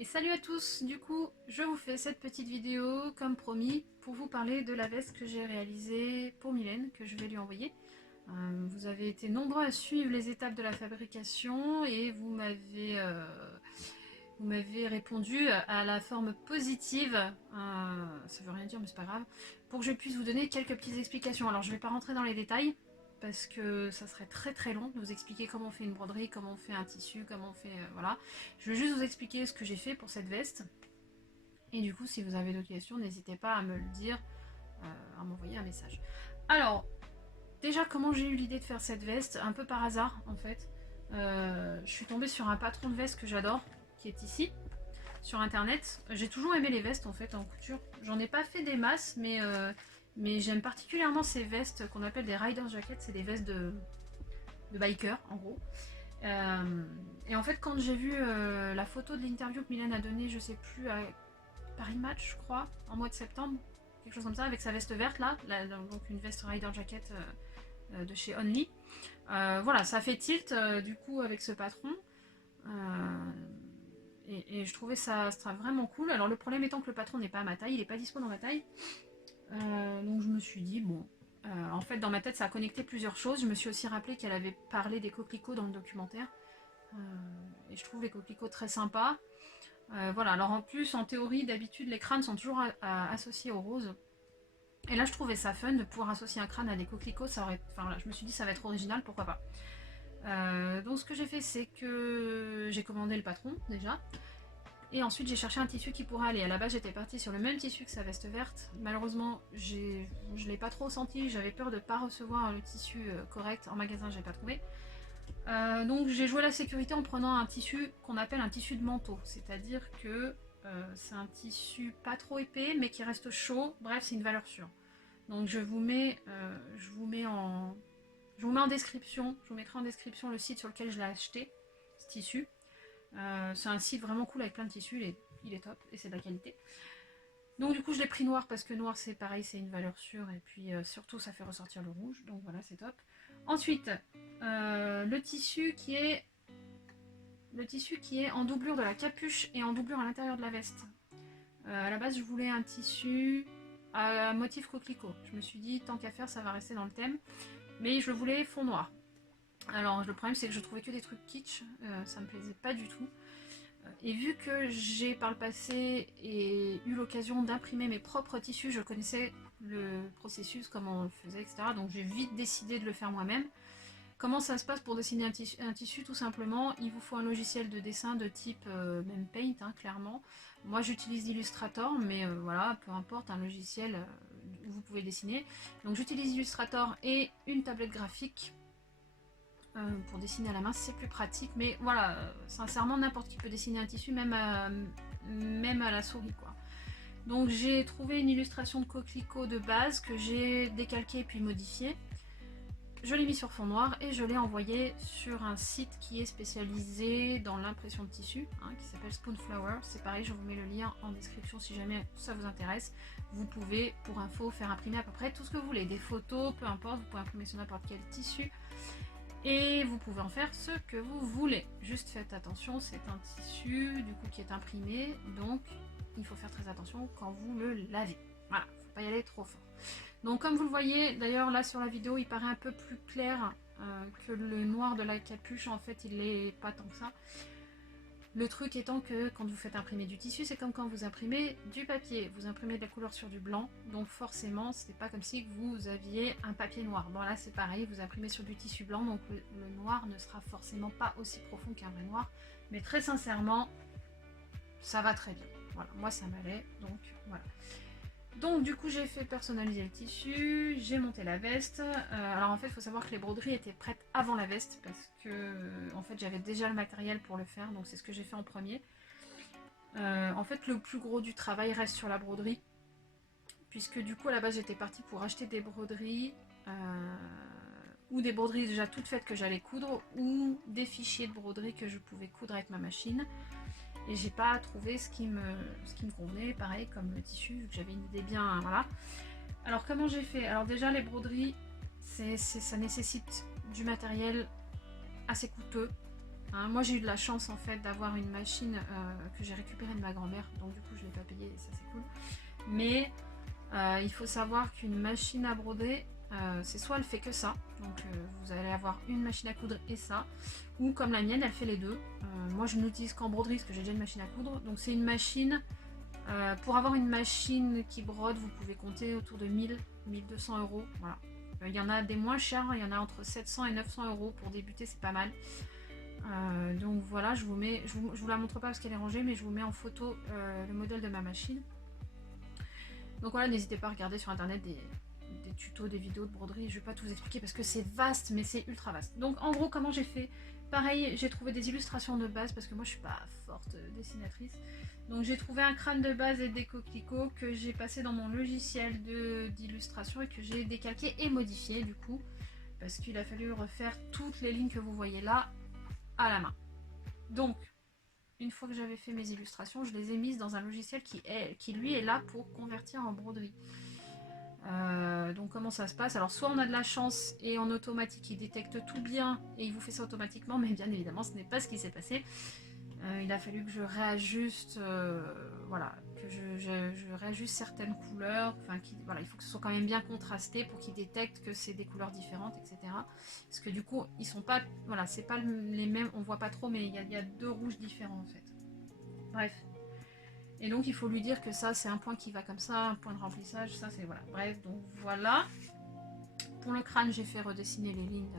Et salut à tous, du coup je vous fais cette petite vidéo comme promis pour vous parler de la veste que j'ai réalisée pour Mylène, que je vais lui envoyer. Vous avez été nombreux à suivre les étapes de la fabrication et vous m'avez répondu à la forme positive, ça veut rien dire mais c'est pas grave, pour que je puisse vous donner quelques petites explications. Alors je vais pas rentrer dans les détails, parce que ça serait très long de vous expliquer comment on fait une broderie, comment on fait un tissu, comment on fait... voilà. Je vais juste vous expliquer ce que j'ai fait pour cette veste. Et du coup, si vous avez d'autres questions, n'hésitez pas à me le dire, à m'envoyer un message. Alors, déjà, comment j'ai eu l'idée de faire cette veste? Un peu par hasard, en fait. Je suis tombée sur un patron de veste que j'adore, qui est ici, sur internet. J'ai toujours aimé les vestes, en fait, en couture. J'en ai pas fait des masses, mais j'aime particulièrement ces vestes qu'on appelle des rider jackets. C'est des vestes de biker, en gros. Et en fait, quand j'ai vu la photo de l'interview que Mylène a donnée, je sais plus, à Paris Match, je crois, en mois de septembre, quelque chose comme ça, avec sa veste verte là, donc une veste rider jacket de chez Only. Voilà, ça fait tilt du coup avec ce patron. Euh, et je trouvais ça vraiment cool. Alors le problème étant que le patron n'est pas à ma taille, il n'est pas dispo dans ma taille. Donc je me suis dit, bon, en fait dans ma tête ça a connecté plusieurs choses. Je me suis aussi rappelé qu'elle avait parlé des coquelicots dans le documentaire. Et je trouve les coquelicots très sympas. Voilà, alors en plus, en théorie, d'habitude, les crânes sont toujours associés aux roses. Et là, je trouvais ça fun de pouvoir associer un crâne à des coquelicots. Ça aurait... Enfin, là, je me suis dit, ça va être original, pourquoi pas. Donc, ce que j'ai fait, c'est que j'ai commandé le patron, déjà. Et ensuite, j'ai cherché un tissu qui pourrait aller. À la base, j'étais partie sur le même tissu que sa veste verte. Malheureusement, je l'ai pas trop senti. J'avais peur de ne pas recevoir le tissu correct. En magasin, j'ai pas trouvé. Donc j'ai joué la sécurité en prenant un tissu qu'on appelle un tissu de manteau, c'est-à-dire que c'est un tissu pas trop épais mais qui reste chaud, bref c'est une valeur sûre. Donc je vous mets en description, je vous mettrai en description le site sur lequel je l'ai acheté, ce tissu. C'est un site vraiment cool avec plein de tissus, il est top et c'est de la qualité. Donc du coup je l'ai pris noir parce que noir c'est pareil, c'est une valeur sûre et puis surtout ça fait ressortir le rouge, donc voilà c'est top. Ensuite, le tissu qui est en doublure de la capuche et en doublure à l'intérieur de la veste. À la base je voulais un tissu à motif coquelicot. Je me suis dit tant qu'à faire ça va rester dans le thème, mais je le voulais fond noir. Alors le problème c'est que je trouvais que des trucs kitsch, ça me plaisait pas du tout. Et vu que j'ai par le passé eu l'occasion d'imprimer mes propres tissus, je connaissais le processus, comment on le faisait, etc. Donc j'ai vite décidé de le faire moi-même. Comment ça se passe pour dessiner un tissu? Tout simplement, il vous faut un logiciel de dessin de type même Paint, hein, clairement. Moi j'utilise Illustrator, mais voilà, peu importe, un logiciel où vous pouvez dessiner. Donc j'utilise Illustrator et une tablette graphique pour dessiner à la main, c'est plus pratique, mais voilà, sincèrement, n'importe qui peut dessiner un tissu, même à la souris, quoi. Donc j'ai trouvé une illustration de coquelicot de base que j'ai décalquée puis modifiée. Je l'ai mis sur fond noir et je l'ai envoyé sur un site qui est spécialisé dans l'impression de tissu, hein, qui s'appelle Spoonflower. C'est pareil, je vous mets le lien en description si jamais ça vous intéresse. Vous pouvez, pour info, faire imprimer à peu près tout ce que vous voulez, des photos, peu importe, vous pouvez imprimer sur n'importe quel tissu. Et vous pouvez en faire ce que vous voulez. Juste faites attention, c'est un tissu du coup qui est imprimé, donc il faut faire très attention quand vous le lavez. Voilà, faut pas y aller trop fort. Donc comme vous le voyez, d'ailleurs là sur la vidéo il paraît un peu plus clair que le noir de la capuche, en fait il est pas tant que ça. Le truc étant que quand vous faites imprimer du tissu, c'est comme quand vous imprimez du papier. Vous imprimez de la couleur sur du blanc, donc forcément c'est pas comme si vous aviez un papier noir. Bon là c'est pareil, vous imprimez sur du tissu blanc, donc le noir ne sera forcément pas aussi profond qu'un vrai noir. Mais très sincèrement, ça va très bien. Voilà, moi ça m'allait, donc voilà. Donc du coup j'ai fait personnaliser le tissu, j'ai monté la veste. Alors en fait il faut savoir que les broderies étaient prêtes avant la veste parce que en fait j'avais déjà le matériel pour le faire, donc c'est ce que j'ai fait en premier. En fait le plus gros du travail reste sur la broderie, puisque du coup à la base j'étais partie pour acheter des broderies, ou des broderies déjà toutes faites que j'allais coudre, ou des fichiers de broderie que je pouvais coudre avec ma machine. Et j'ai pas trouvé ce qui me convenait, pareil comme le tissu, vu que j'avais une idée bien, voilà. Alors comment j'ai fait? Alors déjà les broderies, ça nécessite du matériel assez coûteux. Hein. Moi j'ai eu de la chance en fait d'avoir une machine que j'ai récupérée de ma grand-mère, donc du coup je ne l'ai pas payée et ça c'est cool. Mais il faut savoir qu'une machine à broder, c'est soit elle fait que ça, donc vous allez avoir une machine à coudre et ça, ou comme la mienne elle fait les deux. Moi je n'utilise qu'en broderie parce que j'ai déjà une machine à coudre, donc c'est une machine, pour avoir une machine qui brode vous pouvez compter autour de 1000-1200 euros, voilà. Il y en a des moins chers, il y en a entre 700 et 900 euros pour débuter, c'est pas mal. Donc voilà, je vous la montre pas parce qu'elle est rangée, mais je vous mets en photo le modèle de ma machine. Donc voilà, n'hésitez pas à regarder sur internet des tutos, des vidéos de broderie. Je vais pas tout vous expliquer parce que c'est vaste, mais c'est ultra vaste. Donc en gros, comment j'ai fait? Pareil, j'ai trouvé des illustrations de base parce que moi je suis pas forte dessinatrice. Donc j'ai trouvé un crâne de base et des coquelicots que j'ai passé dans mon logiciel d'illustration et que j'ai décalqué et modifié du coup. Parce qu'il a fallu refaire toutes les lignes que vous voyez là à la main. Donc, une fois que j'avais fait mes illustrations, je les ai mises dans un logiciel qui lui est là pour convertir en broderie. Donc comment ça se passe? Alors soit on a de la chance et en automatique il détecte tout bien et il vous fait ça automatiquement, mais bien évidemment ce n'est pas ce qui s'est passé. Il a fallu que je réajuste, voilà, que je réajuste certaines couleurs, enfin voilà, il faut que ce soit quand même bien contrasté pour qu'il détecte que c'est des couleurs différentes, etc. Parce que du coup, ils sont pas, voilà, c'est pas les mêmes, on voit pas trop, mais il y a deux rouges différents en fait. Bref. Et donc il faut lui dire que ça c'est un point qui va comme ça, un point de remplissage, ça c'est voilà. Bref, donc voilà. Pour le crâne, j'ai fait redessiner les lignes,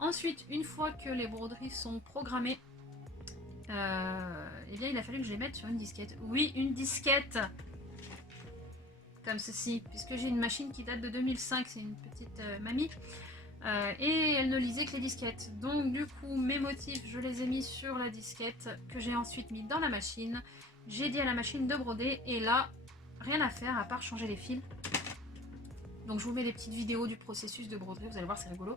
Ensuite, une fois que les broderies sont programmées, eh bien il a fallu que je les mette sur une disquette. Oui, une disquette comme ceci, puisque j'ai une machine qui date de 2005, c'est une petite mamie, et elle ne lisait que les disquettes. Donc du coup, mes motifs, je les ai mis sur la disquette, que j'ai ensuite mis dans la machine. J'ai dit à la machine de broder, et là, rien à faire à part changer les fils. Donc je vous mets des petites vidéos du processus de broderie, vous allez voir, c'est rigolo.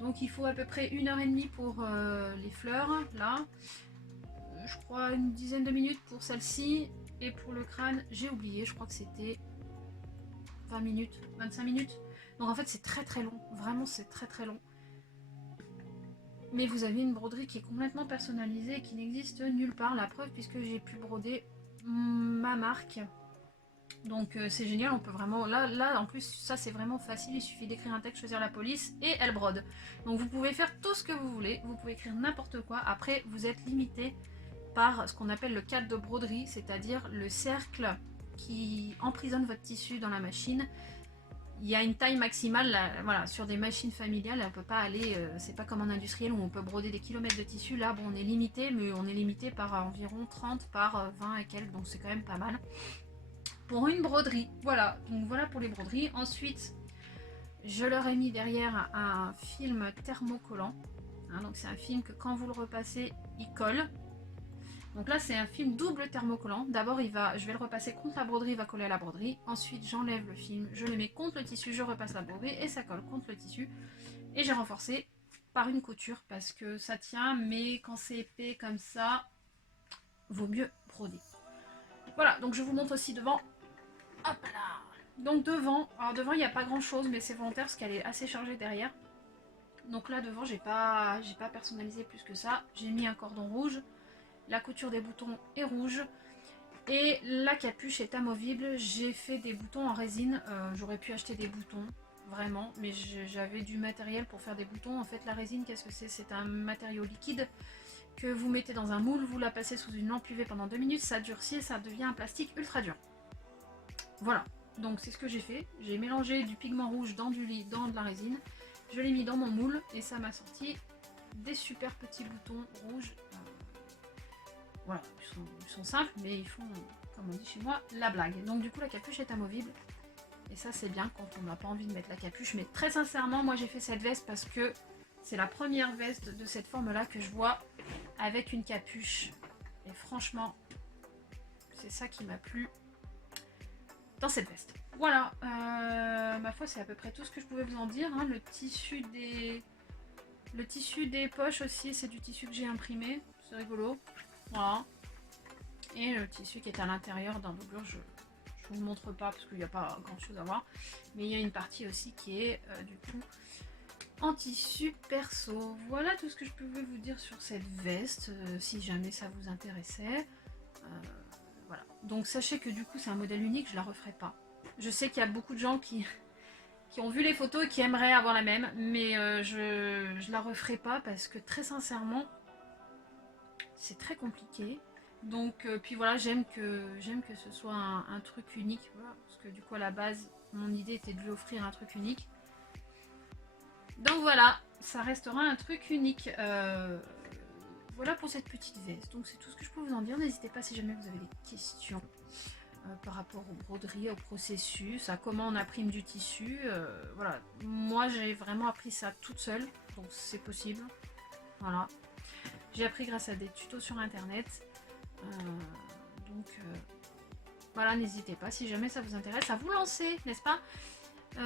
Donc il faut à peu près 1h30 pour les fleurs, là. Je crois une dizaine de minutes pour celle-ci. Et pour le crâne, j'ai oublié, je crois que c'était 20 minutes, 25 minutes. Donc en fait c'est très très long, vraiment c'est très très long. Mais vous avez une broderie qui est complètement personnalisée et qui n'existe nulle part. La preuve puisque j'ai pu broder ma marque. Donc c'est génial, on peut vraiment... Là en plus ça c'est vraiment facile, il suffit d'écrire un texte, choisir la police et elle brode. Donc vous pouvez faire tout ce que vous voulez, vous pouvez écrire n'importe quoi. Après vous êtes limité par ce qu'on appelle le cadre de broderie, c'est-à-dire le cercle qui emprisonne votre tissu dans la machine. Il y a une taille maximale, là, voilà, sur des machines familiales, on peut pas aller, c'est pas comme en industriel où on peut broder des kilomètres de tissu. Là bon on est limité, mais on est limité par environ 30 par 20 et quelques, donc c'est quand même pas mal. Pour une broderie, voilà, donc voilà pour les broderies. Ensuite, je leur ai mis derrière un film thermocollant. Hein, donc c'est un film que quand vous le repassez, il colle. Donc là c'est un film double thermocollant. D'abord je vais le repasser contre la broderie, il va coller à la broderie. Ensuite j'enlève le film, je le mets contre le tissu, je repasse la broderie et ça colle contre le tissu. Et j'ai renforcé par une couture parce que ça tient, mais quand c'est épais comme ça, vaut mieux broder. Voilà, donc je vous montre aussi devant. Hop là. Donc devant, alors devant il n'y a pas grand chose, mais c'est volontaire parce qu'elle est assez chargée derrière. Donc là devant j'ai pas personnalisé plus que ça. J'ai mis un cordon rouge, la couture des boutons est rouge et la capuche est amovible. J'ai fait des boutons en résine, j'aurais pu acheter des boutons vraiment, mais j'avais du matériel pour faire des boutons. En fait la résine, qu'est-ce que c'est? C'est un matériau liquide que vous mettez dans un moule, vous la passez sous une lampe UV pendant 2 minutes, ça durcit et ça devient un plastique ultra dur. Voilà, donc c'est ce que j'ai fait. J'ai mélangé du pigment rouge dans de la résine. Je l'ai mis dans mon moule et ça m'a sorti des super petits boutons rouges. Voilà, ils sont simples, mais ils font, comme on dit chez moi, la blague. Donc du coup la capuche est amovible. Et ça c'est bien quand on n'a pas envie de mettre la capuche. Mais très sincèrement, moi j'ai fait cette veste parce que C'est la première veste de cette forme-là que je vois avec une capuche. Et franchement, c'est ça qui m'a plu dans cette veste. Voilà, ma foi, c'est à peu près tout ce que je pouvais vous en dire. Hein. Le tissu des poches aussi, c'est du tissu que j'ai imprimé. C'est rigolo. Voilà. Et le tissu qui est à l'intérieur d'un doublure, je vous le montre pas parce qu'il n'y a pas grand chose à voir. Mais il y a une partie aussi qui est du coup en tissu perso. Voilà tout ce que je pouvais vous dire sur cette veste, si jamais ça vous intéressait. Voilà. Donc sachez que du coup c'est un modèle unique, je la referai pas. Je sais qu'il y a beaucoup de gens qui ont vu les photos et qui aimeraient avoir la même, mais je la referai pas parce que très sincèrement c'est très compliqué. Donc puis voilà, j'aime que ce soit un truc unique, voilà, parce que du coup à la base mon idée était de lui offrir un truc unique. Donc voilà, ça restera un truc unique. Voilà pour cette petite veste. Donc c'est tout ce que je peux vous en dire. N'hésitez pas si jamais vous avez des questions par rapport aux broderies, au processus, à comment on imprime du tissu. Voilà, moi j'ai vraiment appris ça toute seule, donc c'est possible. Voilà, j'ai appris grâce à des tutos sur internet. Donc voilà, n'hésitez pas si jamais ça vous intéresse à vous lancer, n'est-ce pas?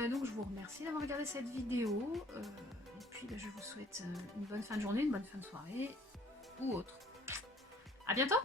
Donc je vous remercie d'avoir regardé cette vidéo. Et puis je vous souhaite une bonne fin de journée, une bonne fin de soirée ou autre. À bientôt!